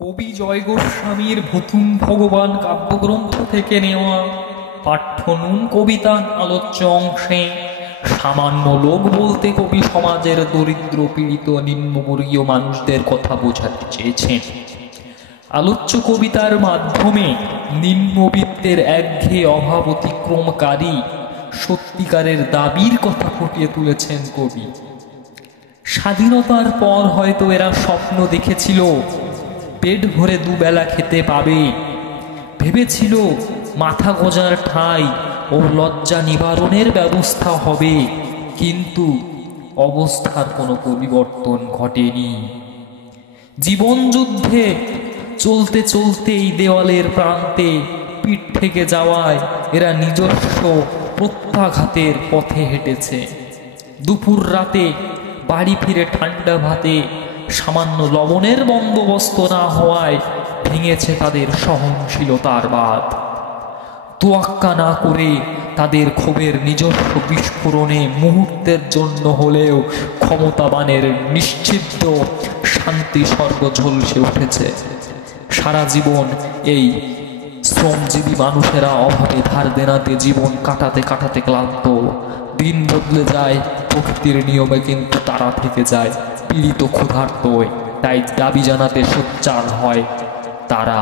কবি জয় গোস্বামীর ভুতুম ভগবান কাব্যগ্রন্থ থেকে নেওয়া পাঠ্য নুন কবিতার আলোচ্য অংশে সামান্য লোক বলতে কবি সমাজের দরিদ্র পীড়িত নিম্নবর্গীয় মানুষদের কথা বোঝাতে চেয়েছেন। আলোচ্য কবিতার মাধ্যমে নিম্নবিত্তের একঘেয়ে অভাব অতিক্রমকারী সত্যিকারের দাবির কথা ফুটিয়ে তুলেছেন কবি। স্বাধীনতার পর হয়তো এরা স্বপ্ন দেখেছিল পেট ভরে দুবেলা খেতে পাবে, ভেবেছিল মাথা গোজার ঠাঁই ও লজ্জা নিবারণের ব্যবস্থা হবে, কিন্তু অবস্থার কোনো পরিবর্তন ঘটেনি। জীবনযুদ্ধে চলতে চলতে এই দেওয়ালের প্রান্তে পিঠ থেকে যাওয়ায় এরা নিজস্ব প্রত্যাঘাতের পথে হেঁটেছে। দুপুর রাতে বাড়ি ফিরে ঠান্ডা ভাতে সামান্য লবণের বন্দোবস্ত না হওয়ায় ভেঙেছে তাদের সহনশীলতার বাঁধ। তোয়াক্কা না করে তাদের ক্ষোভের নিজস্ব বিস্ফোরণে মুহূর্তের জন্য হলেও ক্ষমতাবানের নিশ্চিদ্র শান্তি স্বর্গ ঝলসে উঠেছে। সারা জীবন এই শ্রমজীবী মানুষেরা অভাবে ধার দেনাতে জীবন কাটাতে কাটাতে ক্লান্ত। দিন বদলে যায় প্রকৃতির নিয়মে, কিন্তু তারা থেকে যায় পীড়িত ক্ষুধার্ত। তাই দাবি জানাতে সোচ্চার হয় তারা।